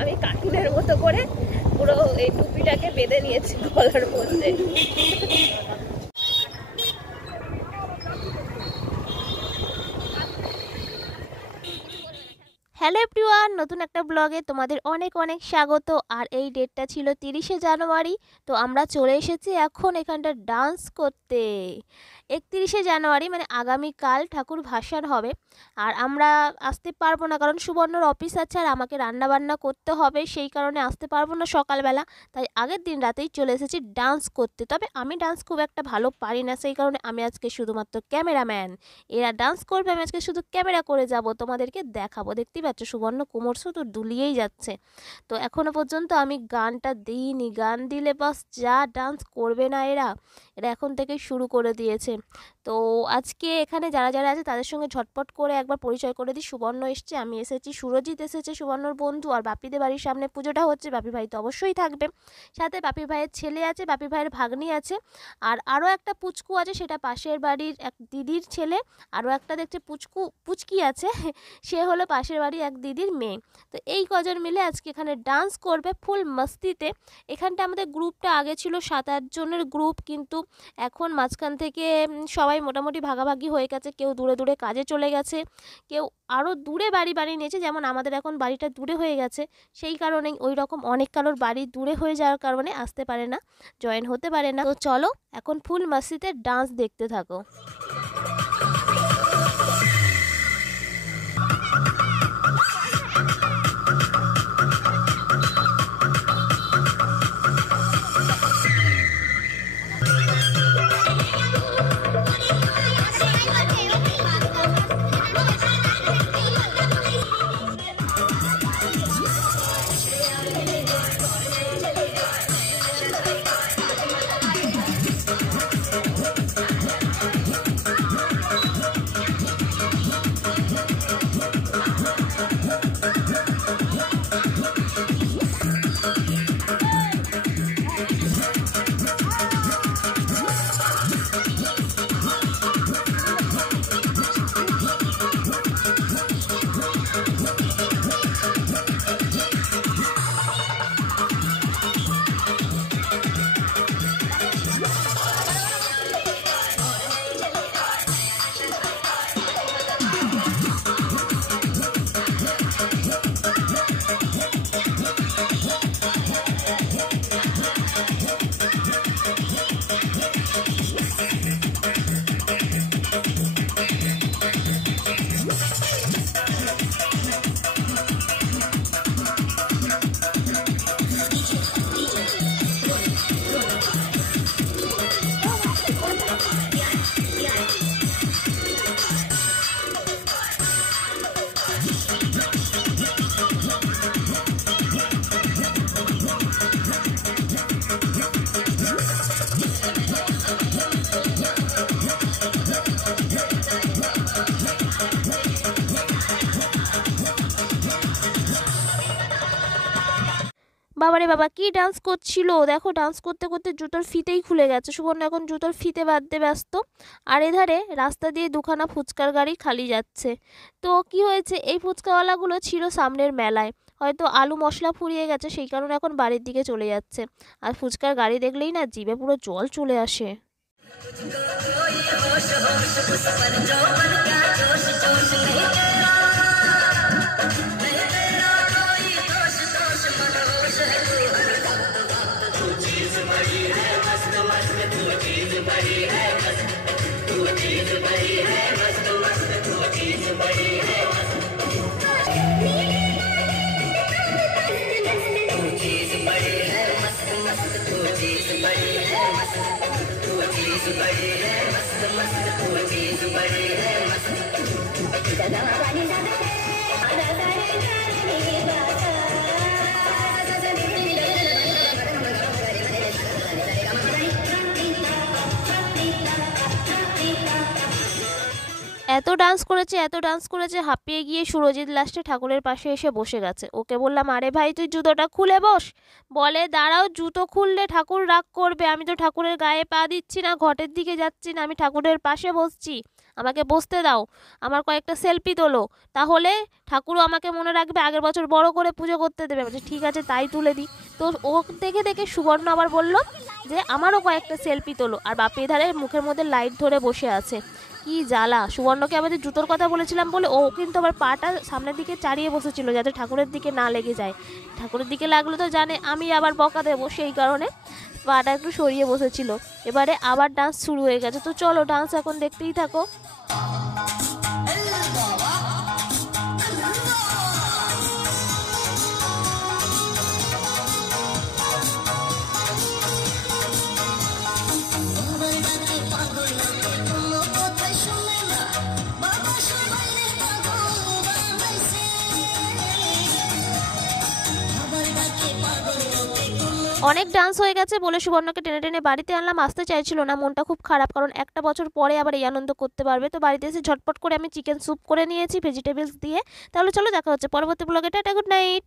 আমি কার্টুনের মতো করে পুরো এই টুপিটাকে বেঁধে নিয়েছি গলার মধ্যে। হ্যালো এভরিওয়ান, নতুন একটা ব্লগে তোমাদের অনেক অনেক স্বাগত। আর এই ডেটটা ছিল 30শে জানুয়ারি। তো আমরা চলে এসেছি এখন এখানটা ডান্স করতে। 31শে জানুয়ারি মানে আগামীকাল ঠাকুর ভাসান হবে। আর আমরা আসতে পারবো না, কারণ সুবর্ণর অফিস আছে আর আমাকে রান্নাবান্না করতে হবে, সেই কারণে আসতে পারবো না সকালবেলা। তাই আগের দিন রাতেই চলে এসেছি ডান্স করতে। তবে আমি ডান্স খুব একটা ভালো পারি না, সেই কারণে আমি আজকে শুধুমাত্র ক্যামেরাম্যান। এরা ডান্স করবে, আমি আজকে শুধু ক্যামেরা করে যাব, তোমাদেরকে দেখাবো। দেখতেই পাচ্ছ সুবর্ণ কোমর তো দুলিয়েই যাচ্ছে। তো এখনো পর্যন্ত আমি গানটা দিইনি, গান দিলে বাস যা ডান্স করবে না এরা এখন থেকেই শুরু করে দিয়েছে। তো আজকে এখানে যারা যারা আছে তাদের সঙ্গে ঝটপট করে একবার পরিচয় করে দিই। সুবর্ণ এসছে, আমি এসেছি, সুরজিৎ এসেছে সুবর্ণর বন্ধু, আর বাপিদের বাড়ির সামনে পুজোটা হচ্ছে, বাপি ভাই তো অবশ্যই থাকবে সাথে। বাপি ভাইয়ের ছেলে আছে, বাপি ভাইয়ের ভাগ্নি আছে, আর আরও একটা পুচকু আছে, সেটা পাশের বাড়ির এক দিদির ছেলে। আরও একটা দেখছে পুচকি আছে, সে হলো পাশের বাড়ির এক দিদির মেয়ে। তো এই কজন মিলে আজকে এখানে ডান্স করবে ফুল মস্তিতে। এখানটা আমাদের গ্রুপটা আগে ছিল 7-8 জনের গ্রুপ, কিন্তু এখন মাঝখান থেকে সবাই মোটামুটি ভাগাভাগি হয়ে গেছে। কেউ দূরে দূরে কাজে চলে গেছে, কেউ আরও দূরে বাড়ি নিয়েছে, যেমন আমাদের এখন বাড়িটা দূরে হয়ে গেছে, সেই কারণেই ওই রকম অনেক কারোর বাড়ি দূরে হয়ে যাওয়ার কারণে আসতে পারে না, জয়েন হতে পারে না। তো চলো এখন ফুল মস্তিতে ডান্স দেখতে থাকো। বাবারে বাবা কি ডান্স করছিল দেখো, ডান্স করতে করতে জুতোর ফিতেই খুলে গেছে। সুবর্ণ এখন জুতোর ফিতে বাঁধতে ব্যস্ত। আর এধারে রাস্তা দিয়ে দুখানা ফুচকার গাড়ি খালি যাচ্ছে। তো কি হয়েছে, এই ফুচকাওয়ালাগুলো ছিল সামনের মেলায়, হয়তো আলু মশলা ফুরিয়ে গেছে, সেই কারণে এখন বাড়ির দিকে চলে যাচ্ছে। আর ফুচকার গাড়ি দেখলেই না জিভে পুরো জল চলে আসে। এত ডান্স করেছে হাঁপিয়ে গিয়ে সুরজিৎ লাস্টে ঠাকুরের পাশে এসে বসে গেছে। ওকে বললাম, আরে ভাই তুই জুতোটা খুলে বস। বলে, দাঁড়াও, জুতো খুললে ঠাকুর রাগ করবে, আমি তো ঠাকুরের গায়ে পা দিচ্ছি না, ঘটের দিকে যাচ্ছি না, আমি ঠাকুরের পাশে বসছি, আমাকে বসতে দাও, আমার কয়েকটা সেলফি তোলো, তাহলে ঠাকুরও আমাকে মনে রাখবে, আগের বছর বড় করে পুজো করতে দেবে। বলছে ঠিক আছে তাই তুলে দিই। তো ও দেখে দেখে সুবর্ণ আবার বলল যে আমারও কয়েকটা সেলফি তোলো, আর বাপি ধারে মুখের মধ্যে লাইট ধরে বসে আছে। কি জ্বালা! সুবর্ণকে আমাদের জুতোর কথা বলেছিলাম বলে ও কিন্তু আবার পাটা সামনের দিকে চাড়িয়ে বসেছিল যাতে ঠাকুরের দিকে না লেগে যায়। ঠাকুরের দিকে লাগলে তো জানে আমি আবার বকা দেবো, সেই কারণে পাটা একটু সরিয়ে বসেছিল। এবারে আবার ডান্স শুরু হয়ে গেছে, তো চলো ডান্স এখন দেখতেই থাকো। অনেক ডান্স হয়ে গেছে বলে সুবর্ণকে টেনে টেনে বাড়িতে আনলাম। আসতে চাইছিল না, মনটা খুব খারাপ, কারণ একটা বছর পরে আবার এই আনন্দ করতে পারবে। তো বাড়িতে এসে ঝটপট করে আমি চিকেন স্যুপ করে নিয়েছি ভেজিটেবলস দিয়ে। তাহলে চলো দেখা হচ্ছে পরবর্তী ব্লগে। Tata, good night.